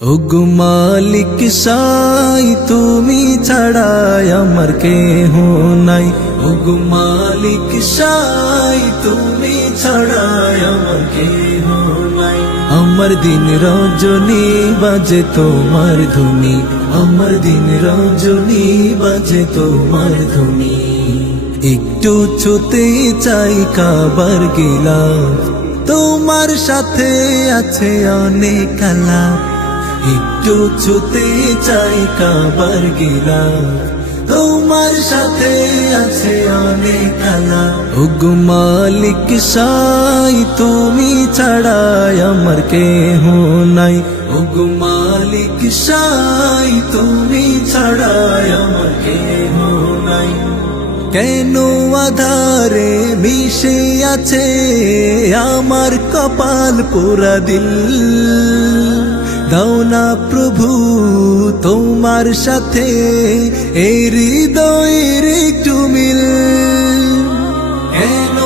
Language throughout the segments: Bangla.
ওগো মালিক সাই তুমি ছাড়া আমার কেহ নাই। ওগো মালিক সাই তুমি ছাড়া আমার কেহ নাই। আমার দিন রজনী বাজে তোমার ধুনি, আমার দিন রজনী বাজে তোমার ধুনি। একটু ছুতে চাই কাবার গিলাফ, তোমার সাথে আছে অনেক আলাপ। একটু ছুতে চাই কাবার গিলাফ, তোমার সাথে আছে অনেক আলাপ। ওগো মালিক সাই তুমি ছাড়া আমার কেহ নাই। ওগো মালিক সাই তুমি ছাড়া আমার কেহ নাই। কেন আধারে মিশে আছে আমার কপাল পোড়া দিল, দাও না প্রভু তোমার সাথে এই হৃদয়ের একটু মিল। কেন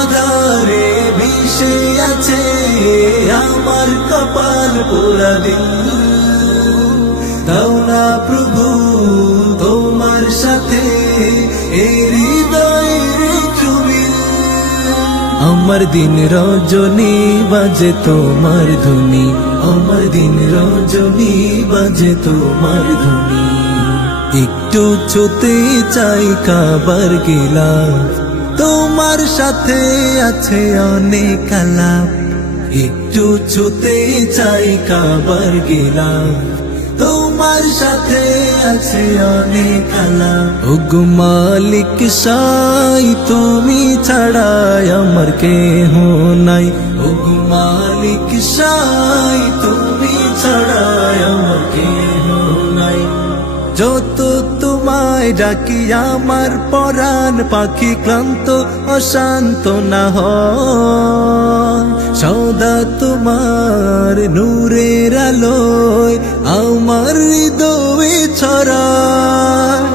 আধারে মিশে আছে আমার কপাল পোড়া দিল, দাও না প্রভু তোমার সাথে এই হৃদয়ের একটু মিল। আমার দিন রজনী বাজে তোমার ধুনি, আমার দিন রজনী বাজে তোমার ধুনি। একটু ছুতে চাই কাবার গিলাফ, তোমার সাথে আছে অনেক আলাপ। একটু ছুতে চাই কাবার গিলাফ, তোমার সাথে আছে অনেক আলাপ। ওগো মালিক সাই তুমি ছাড়া আমার কেহ নাই। ওগো মালিক সাই তুমি ছাড়া আমার কেহ নাই। যত তোমায় ডাকি আমার পরাণ পাখি ক্লান্ত অশান্ত না হয়, সদা তোমার নূরের আলোয় আমার হৃদয়ে ছড়ায়।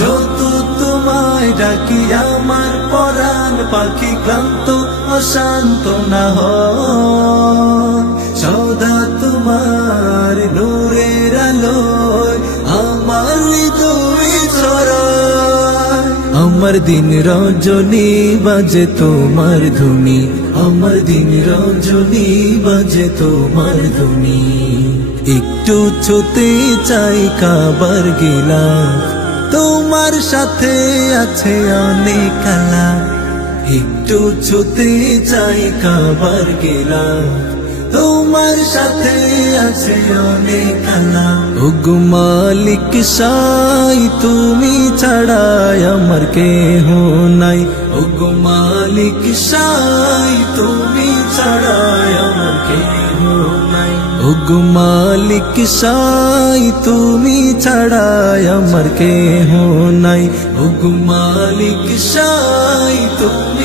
যত তোমায় ডাকি আমার পরাণ পাখি ক্লান্ত অশান্ত না হয়, সদা তোমার নূরের আলোয় আমার হৃদয়ে ছড়ায়। আমার দিন রজনী বাজে তোমার ধুনি, আমার দিন রজনী বাজে তোমার ধুনি। একটু ছুতে চাই কাবার গিলাফ, তোমার সাথে আছে অনেক আলাপ। একটু ছুতে চাই কাবার গিলাফ, তোমার সাথে আছে অনেক আলাপ। ওগো মালিক সাই তুমি ছাড়া আমার কেহ নাই। ওগো মালিক সাই তুমি ছাড়া আমার কেহ নাই। ওগো মালিক সাই তুমি ছাড়া আমার কেহ নাই। ওগো মালিক সাই তুমি